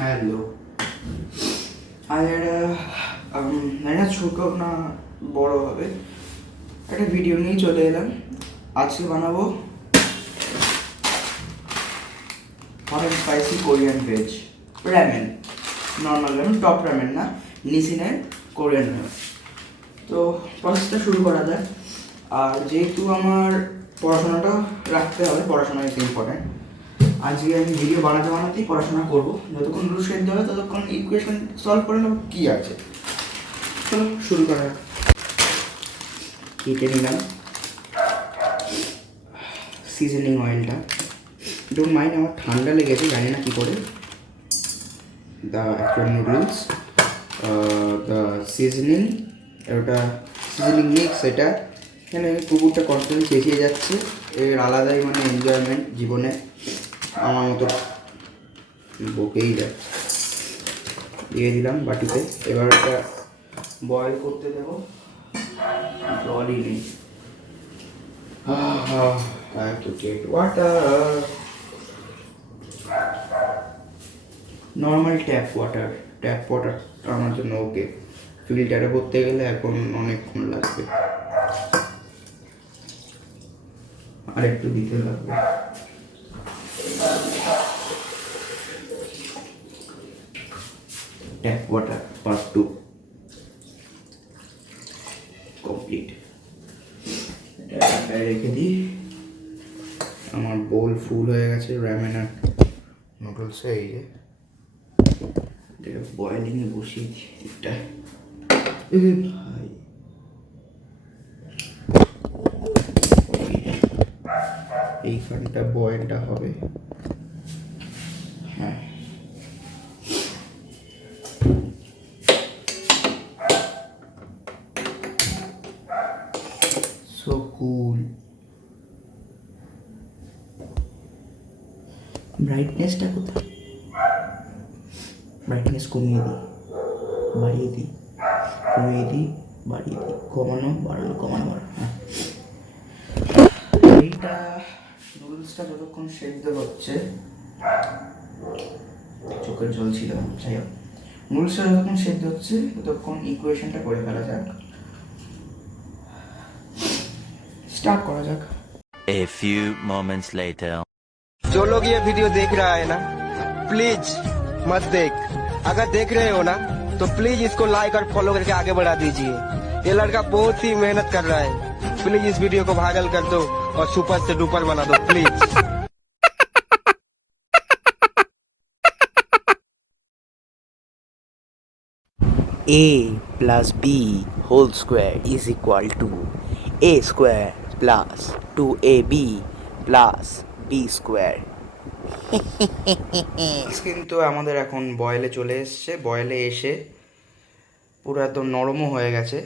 Hello. আর না ছোটো না বড় হবে একটা ভিডিও নিয়ে চলে এলাম। আজকে বানাবো hot and spicy Korean veg ramen. Normal ramen, top ramen না, নিসিনের কোরিয়ান র্যামেন। তো প্রসেসটা শুরু করা যায়। আর যেহেতু আমার পড়াশোনাটা রাখতে হবে, পড়াশোনা ইজ ইম্পর্ট্যান্ট। আজকে আমি ভিডিও বানাতেই পড়াশোনা করবো। যতক্ষণ রুল সেদ্ধ হবে ততক্ষণ ইকুয়েশন সলভ করে নেবো কী আছে। চলো শুরু করা যাক। কেটে নিলাম সিজনিং অয়েলটা। ডোন্ট মাইন্ড, আমার ঠান্ডা লেগেছে, জানি না কী করে। The actual noodles, the seasoning, ওটা সিজনিং মিক্স। এটা এখানে কুকুরটা কনস্ট্যান্ট চেঁচিয়ে যাচ্ছে, এর আলাদাই মানে এনজয়মেন্ট জীবনে। আমার মতো বকেই যায়। দিয়ে দিলাম বাটিতে। এবার এটা বয়েল করতে দেবো, জলই নেই। I have to get water. Normal tap water আমার জন্য ওকে। ফিল্টারে করতে গেলে এখন অনেকক্ষণ লাগবে, আর একটু দিতে লাগবে। Tap water part 2 complete. এটা রেখে দিই। আমার বোল ফুল হয়ে গেছে র্যামেন আর নুডলসে। এই যে এটাকে বয়েলিংয়ে বসিয়ে দিই দিকটায়। ভাই এইখানটা বয়েলটা হবে। হ্যাঁ, সো কুল। ব্রাইটনেসটা কোথায়? ব্রাইটনেস কমিয়ে দিই, বাড়িয়ে দিই, কমিয়ে দিই, বাড়িয়ে দিই, কমানো বাড়ানো। হ্যাঁ, এইটা নুডলসটা যতক্ষণ সেদ্ধ হচ্ছে, চোখের জল ছিল, যাই হোক, নুডলসটা যতক্ষণ সেদ্ধ হচ্ছে ততক্ষণ ইকুয়েশনটা করে ফেলা যাক, স্টার্ট করা যাক। A few moments later. जो लोग ये वीडियो देख रहा है ना, प्लीज मत देख। अगर देख रहे हो ना तो प्लीज इसको लाइक और फॉलो करके आगे बढ़ा दीजिए। ये लड़का बहुत ही मेहनत कर रहा है। प्लीज इस वीडियो को वायरल कर दो और सुपर से डुपर बना दो please. A plus B whole square is equal to A square plus 2AB plus B square. কিন্তু আমাদের এখন বয়েলে চলে এসছে। বয়েলে এসে পুরো একদম নরমও হয়ে গেছে।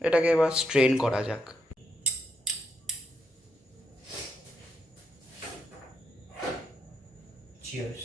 এটাকে এবার স্ট্রেন করা যাক। চিয়ার্স।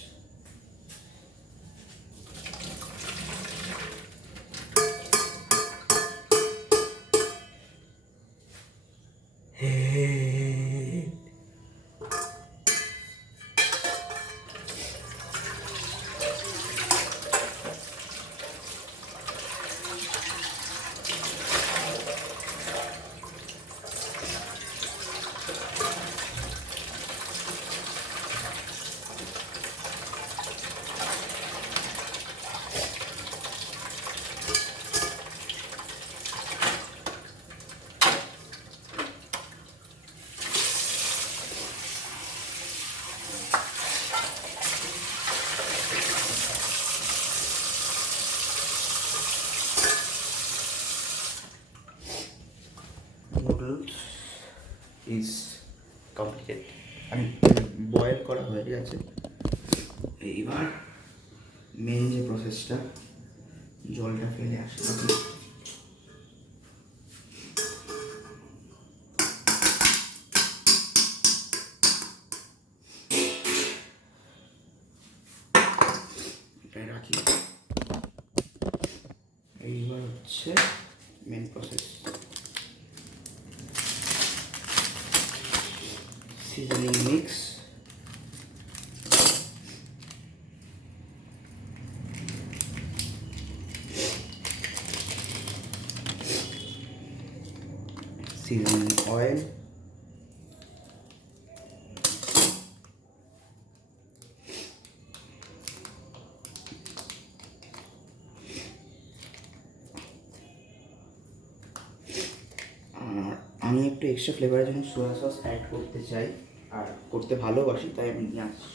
Noodles is completed. আমি বয়েল করা হয়ে গেছে। এইবার মেন যে প্রসেসটা, জলটা ফেলে আসলে এটা রাখি। এইবার হচ্ছে main process, seasoning mix. seasoning oil, আর আমি একটু এক্সট্রা ফ্লেভারের জন্য সোয়া সস অ্যাড করতে চাই আর করতে ভালোবাসি, তাই আমি নিয়ে আসছি।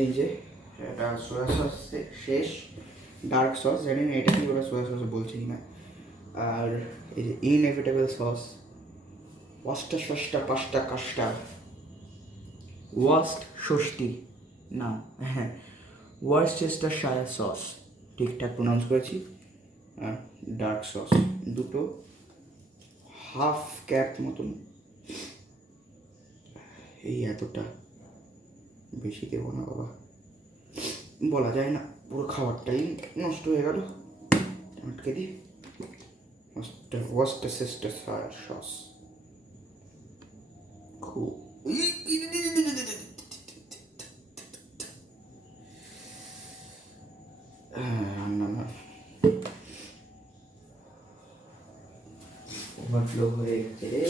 এই যে এটা সোয়া সস শেষ, ডার্ক সস, জানি না এটা কি ওরা সোয়া সস বলছে কি না। আর এই যে ইনএভিটেবল সস, ওয়াস্টা ষষ্টা পাঁচটা কাষ্টা, ওয়াস্ট ষষ্ঠী না, হ্যাঁ ওয়ার্সচেস্টার শায়ার সস, ঠিকঠাক প্রোনাউন্স করেছি। আর ডার্ক সস দুটো, হাফ ক্যাপ মতন, এই এতটা, বেশি দেবো না বাবা, বলা যায় না, পুরো খাবারটাই নষ্ট হয়ে গেল। আটকে দিই, ওয়ার্সচেস্টার শায়ার সস, খুব রান্না না ওভারফ্লো হয়ে গেছে রে।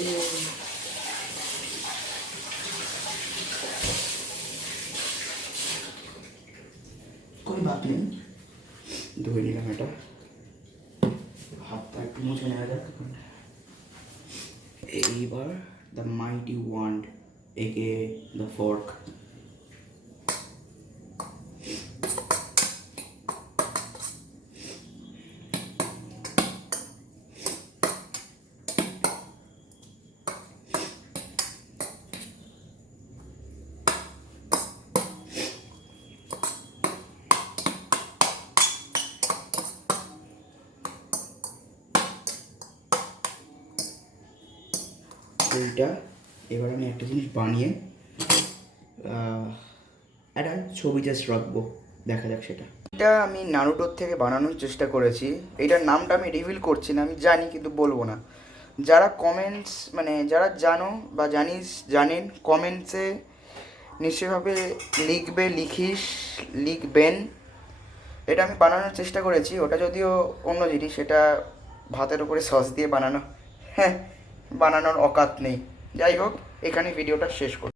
কোনো বাদ নেই, ধুয়ে নিলাম এটা, হাতটা একটু মুছে নেওয়া যাক। এইবার দ্য মাইটি ওয়ান্ড একে দ্য ফর্ক, এইটা এবার আমি একটা জিনিস বানিয়ে একটা ছবি জাস্ট রাখবো, দেখা যাক সেটা। এটা আমি নারুটোর থেকে বানানোর চেষ্টা করেছি, এইটার নামটা আমি রিভিল করছি না, আমি জানি কিন্তু বলবো না। যারা কমেন্টস মানে যারা জানো বা জানেন কমেন্টসে নিশ্চয়ভাবে লিখবেন। এটা আমি বানানোর চেষ্টা করেছি, ওটা যদিও অন্য জিনিস, সেটা ভাতের উপরে সস দিয়ে বানানো, হ্যাঁ বানানোর অকাত নেই। যাই হোক, এখানে ভিডিওটা শেষ করব।